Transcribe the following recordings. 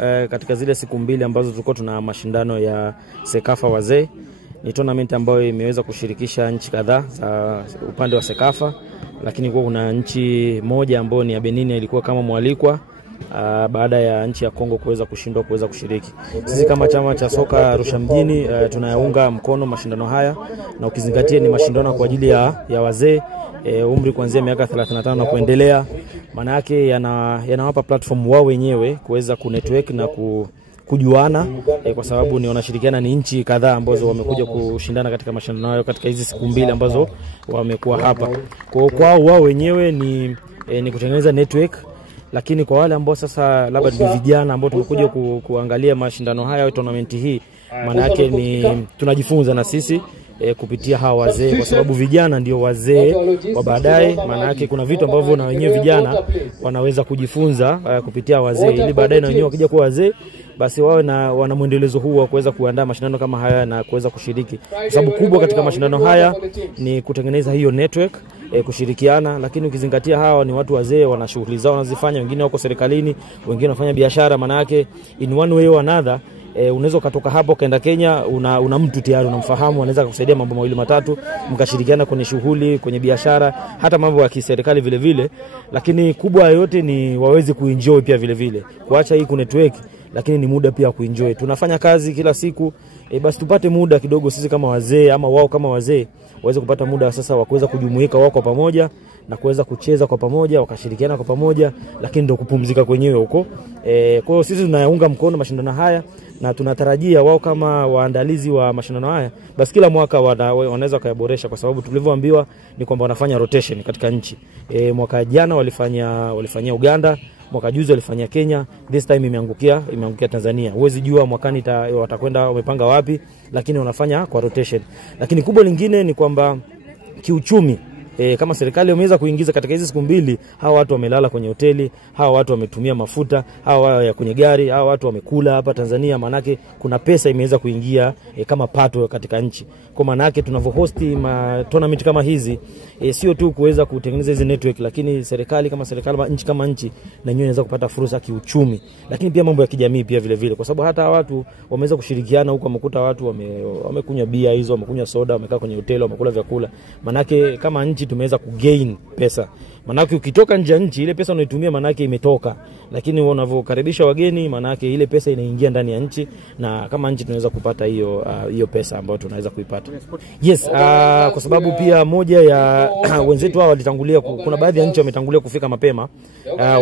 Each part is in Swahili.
Katika zile siku mbili ambazo tulikuwa tuna mashindano ya Sekafa wazee, ni tournament ambayo imeweza kushirikisha nchi kadhaa za upande wa Sekafa, lakini kuna nchi moja ambayo ni ya Benin ilikuwa kama mwalikwa baada ya nchi ya Kongo kuweza kushiriki. Sisi kama chama cha soka Arusha mjini tunayaunga mkono mashindano haya, na ukizingatia ni mashindano kwa ajili ya wazee umri kuanzia miaka 35 na kuendelea. Maana yake yanawapa platform wao wenyewe kuweza kunetwork na kujuana, kwa sababu ni wanashirikiana, ni nchi kadhaa ambazo wamekuja kushindana katika mashindano hayo katika hizi siku mbili ambazo wamekuwa hapa. Kwa wao wenyewe ni kutengeneza network. Lakini kwa wale ambao sasa labda ni vijana ambao tumekuja kuangalia mashindano haya au tournament hii, maana yake ni tunajifunza na sisi kupitia hawa wazee, kwa sababu vijana ndio wazee wa baadaye. Maana yake kuna vitu ambavyo na wenyewe vijana wanaweza kujifunza kupitia wazee, ili baadaye na wenyewe wakija kuwa wazee basi wao wana muendelezo huu wa kuweza kuandaa mashindano kama haya na kuweza kushiriki. Kwa sababu kubwa katika mashindano haya ni kutengeneza hiyo network, kushirikiana. Lakini ukizingatia hawa ni watu wazee, wana shughuli zao wanazifanya, wengine wako serikalini, wengine wanafanya biashara. Maana yake in one way or another unaweza kutoka hapo kaenda Kenya, una mtu tayari unamfahamu, anaweza kukusaidia mambo mawili matatu, mkashirikiana kwenye shughuli, kwenye biashara, hata mambo ya kiserikali vile vile. Lakini kubwa yote ni waweze kuenjoy pia vile vile, kuacha hii network, lakini ni muda pia kuenjoy. Tunafanya kazi kila siku, basi tupate muda kidogo sisi kama wazee, ama wao kama wazee waweze kupata muda sasa wa kuweza kujumuika wao kwa pamoja na kuweza kucheza kwa pamoja, wakashirikiana kwa pamoja, lakini ndio kupumzika kwenyewe huko. Kwa hiyo sisi tunayaunga mkono mashindano haya, na tunatarajia wao kama waandalizi wa mashindano haya basi kila mwaka wanaweza kuyaboresha, kwa sababu tulivyoambiwa ni kwamba wanafanya rotation katika nchi. Mwaka jana walifanyia Uganda, mwaka juzi walifanyia Kenya, this time imeangukia Tanzania. Huwezi jua mwakani watakwenda wamepanga wapi, lakini wanafanya kwa rotation. Lakini kubwa lingine ni kwamba kiuchumi, kama serikali wameweza kuingiza katika hizi siku mbili, hawa watu wamelala kwenye hoteli, hawa watu wametumia mafuta, hawa ya kwenye gari, hawa watu wamekula hapa Tanzania. Manake kuna pesa imeweza kuingia kama pato katika nchi. Kwa manake tunavyohosti tournament kama hizi, sio tu kuweza kutengeneza hizi network, lakini serikali kama nchi kama nchi na yenyewe inaweza kupata fursa kiuchumi, lakini pia mambo ya kijamii pia vile vile, kwa sababu hata watu wameweza kushirikiana huko, wamekuta watu wamekunywa bia hizo, wamekunywa soda, wamekaa kwenye hoteli, wamekula vyakula. Manake kama nchi tumeweza kugain pesa. Manake ukitoka nje ya nchi, ile pesa unaitumia manake imetoka, lakini unavyokaribisha wageni manake ile pesa inaingia ndani ya nchi, na kama nchi tunaweza kupata hiyo pesa ambayo tunaweza kuipata. Yes, kwa sababu pia moja ya wenzetu hao walitangulia, kuna baadhi ya nchi wametangulia kufika mapema,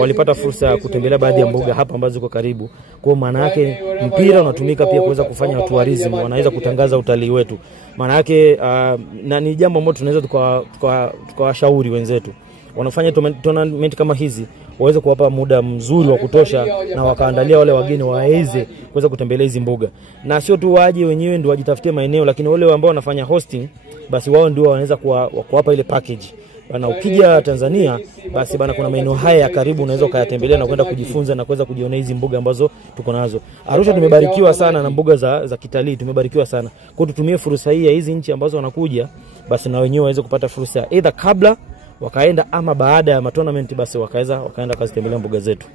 walipata fursa ya kutembelea baadhi ya mbuga hapa ambazo ziko karibu. Kwa maana yake mpira unatumika pia kuweza kufanya tourism, wanaweza kutangaza utalii wetu. Maana yake na ni jambo ambalo tunaweza tukawashauri wenzetu wanafanya tournament kama hizi waweze kuwapa muda mzuri wa kutosha, na wakaandalia wale wageni waweze kuweza kutembelea hizi mbuga, na sio tu waje wenyewe ndio wajitafutie maeneo, lakini wale ambao wanafanya hosting basi wao ndio wanaweza kuwapa ile package. Bana, ukija Tanzania basi bana, kuna maeneo haya ya karibu unaweza kuyatembelea na kwenda kujifunza na kuweza kujionea hizi mbuga ambazo tuko nazo. Arusha tumebarikiwa sana na mbuga za kitalii, tumebarikiwa sana. Kwa hiyo tutumie fursa hii ya hizi nchi ambazo wanakuja, basi na wenyewe waweze kupata fursa either kabla wakaenda ama baada ya tournament, basi wakaenda kuzitembelea mbuga zetu.